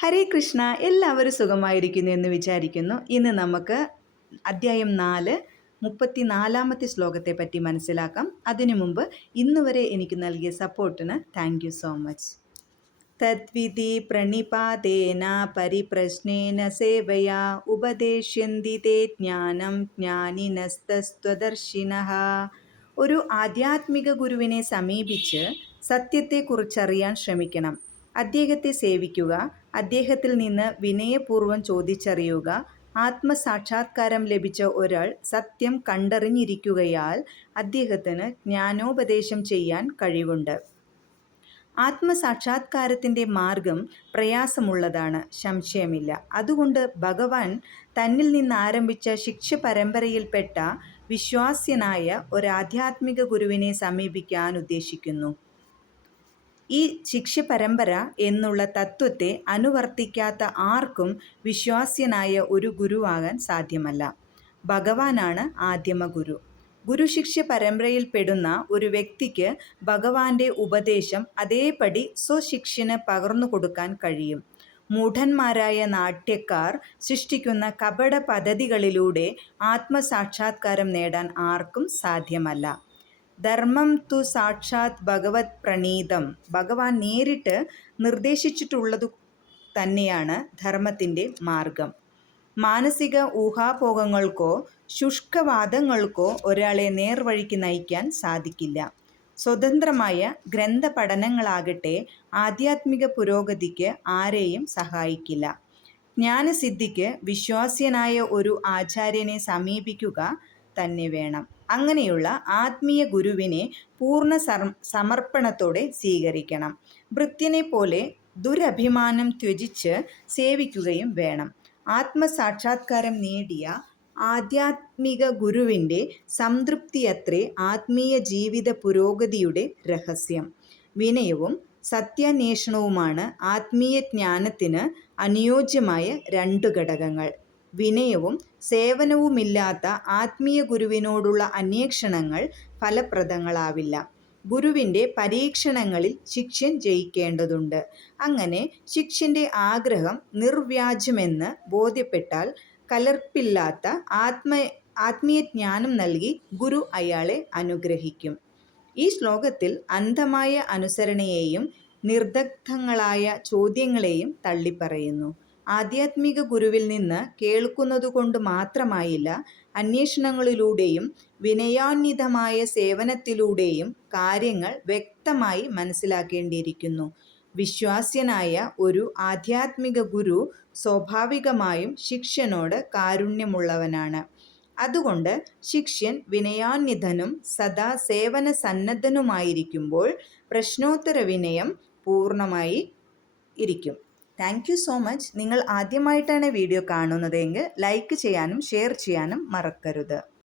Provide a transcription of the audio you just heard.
ഹരേ കൃഷ്ണ. എല്ലാവരും സുഖമായിരിക്കുന്നു എന്ന് വിചാരിക്കുന്നു. ഇന്ന് നമുക്ക് അദ്ധ്യായം 4 34-ാമത്തെ ശ്ലോകത്തെ പറ്റി മനസ്സിലാക്കാം. അതിനു മുമ്പ് ഇന്ന് വരെ എനിക്ക് നൽകിയ സപ്പോർട്ടിന് താങ്ക് യു സോ മച്ച്. തദ്വിധി പ്രണിപാതേന പരിപ്രശ്നേന സേവയാ ഉപദേശ്യന്തി തേ ജ്ഞാനം ജ്ഞാനിനസ്തസ്ത്വദർശിനഃ. ഒരു ആധ്യാത്മിക ഗുരുവിനെ സമീപിച്ച് സത്യത്തെക്കുറിച്ചറിയാൻ ശ്രമിക്കണം. അദ്ദേഹത്തെ സേവിക്കുക, അദ്ദേഹത്തിൽ നിന്ന് വിനയപൂർവ്വം ചോദിച്ചറിയുക. ആത്മസാക്ഷാത്കാരം ലഭിച്ച ഒരാൾ സത്യം കണ്ടറിഞ്ഞിരിക്കുകയാൽ അദ്ദേഹത്തിന് ജ്ഞാനോപദേശം ചെയ്യാൻ കഴിവുണ്ട്. ആത്മസാക്ഷാത്കാരത്തിൻ്റെ മാർഗം പ്രയാസമുള്ളതാണ്, സംശയമില്ല. അതുകൊണ്ട് ഭഗവാൻ തന്നിൽ നിന്നാരംഭിച്ച ശിക്ഷ പരമ്പരയിൽപ്പെട്ട വിശ്വാസ്യനായ ഒരാധ്യാത്മിക ഗുരുവിനെ സമീപിക്കാൻ ഉദ്ദേശിക്കുന്നു. ഈ ശിക്ഷ പരമ്പര എന്നുള്ള തത്വത്തെ അനുവർത്തിക്കാത്ത ആർക്കും വിശ്വാസ്യനായ ഒരു ഗുരുവാകാൻ സാധ്യമല്ല. ഭഗവാനാണ് ആദ്യമ ഗുരു. ഗുരുശിക്ഷ പരമ്പരയിൽപ്പെടുന്ന ഒരു വ്യക്തിക്ക് ഭഗവാന്റെ ഉപദേശം അതേപടി സ്വശിഷ്യന് പകർന്നു കൊടുക്കാൻ കഴിയും. മൂഢന്മാരായ നാട്യക്കാർ സൃഷ്ടിക്കുന്ന കപട പദ്ധതികളിലൂടെ ആത്മസാക്ഷാത്കാരം നേടാൻ ആർക്കും സാധ്യമല്ല. ധർമ്മം തു സാക്ഷാത് ഭഗവത് പ്രണീതം. ഭഗവാൻ നേരിട്ട് നിർദ്ദേശിച്ചിട്ടുള്ളതു തന്നെയാണ് ധർമ്മത്തിൻ്റെ മാർഗം. മാനസിക ഊഹാപോഹങ്ങൾക്കോ ശുഷ്കവാദങ്ങൾക്കോ ഒരാളെ നേർവഴിക്ക് നയിക്കാൻ സാധിക്കില്ല. സ്വതന്ത്രമായ ഗ്രന്ഥപഠനങ്ങളാകട്ടെ ആധ്യാത്മിക പുരോഗതിക്ക് ആരെയും സഹായിക്കില്ല. ജ്ഞാനസിദ്ധിക്ക് വിശ്വാസ്യനായ ഒരു ആചാര്യനെ സമീപിക്കുക തന്നെ വേണം. അങ്ങനെയുള്ള ആത്മീയ ഗുരുവിനെ പൂർണ്ണ സമർപ്പണത്തോടെ സ്വീകരിക്കണം. ഭൃത്യനെ പോലെ ദുരഭിമാനം ത്യജിച്ച് സേവിക്കുകയും വേണം. ആത്മസാക്ഷാത്കാരം നേടിയ ആധ്യാത്മിക ഗുരുവിൻ്റെ സംതൃപ്തിയത്രേ ആത്മീയ ജീവിത പുരോഗതിയുടെ രഹസ്യം. വിനയവും സത്യാന്വേഷണവുമാണ് ആത്മീയ ജ്ഞാനത്തിന് അനുയോജ്യമായ 2 ഘടകങ്ങൾ. വിനയവും സേവനവുമില്ലാത്ത ആത്മീയ ഗുരുവിനോടുള്ള അന്വേഷണങ്ങൾ ഫലപ്രദങ്ങളാവില്ല. ഗുരുവിൻ്റെ പരീക്ഷണങ്ങളിൽ ശിഷ്യൻ ജയിക്കേണ്ടതുണ്ട്. അങ്ങനെ ശിഷ്യൻ്റെ ആഗ്രഹം നിർവ്യാജമെന്ന് ബോധ്യപ്പെട്ടാൽ കലർപ്പില്ലാത്ത ആത്മീയജ്ഞാനം നൽകി ഗുരു അയാളെ അനുഗ്രഹിക്കും. ഈ ശ്ലോകത്തിൽ അന്ധമായ അനുസരണയെയും നിർദഗ്ധങ്ങളായ ചോദ്യങ്ങളെയും തള്ളിപ്പറയുന്നു. ആധ്യാത്മിക ഗുരുവിൽ നിന്ന് കേൾക്കുന്നതുകൊണ്ട് മാത്രമായില്ല, അന്വേഷണങ്ങളിലൂടെയും വിനയാന്വിതമായ സേവനത്തിലൂടെയും കാര്യങ്ങൾ വ്യക്തമായി മനസ്സിലാക്കേണ്ടിയിരിക്കുന്നു. വിശ്വാസ്യനായ ഒരു ആധ്യാത്മിക ഗുരു സ്വാഭാവികമായും ശിഷ്യനോട് കാരുണ്യമുള്ളവനാണ്. അതുകൊണ്ട് ശിഷ്യൻ വിനയാന്വിതനും സദാ സേവന സന്നദ്ധനുമായിരിക്കുമ്പോൾ പ്രശ്നോത്തര വിനയം പൂർണ്ണമായി ഇരിക്കും. Thank you so much. നിങ്ങൾ ആദ്യമായിട്ടാണ് വീഡിയോ കാണുന്നതെങ്കിൽ ലൈക്ക് ചെയ്യാനും ഷെയർ ചെയ്യാനും മറക്കരുത്.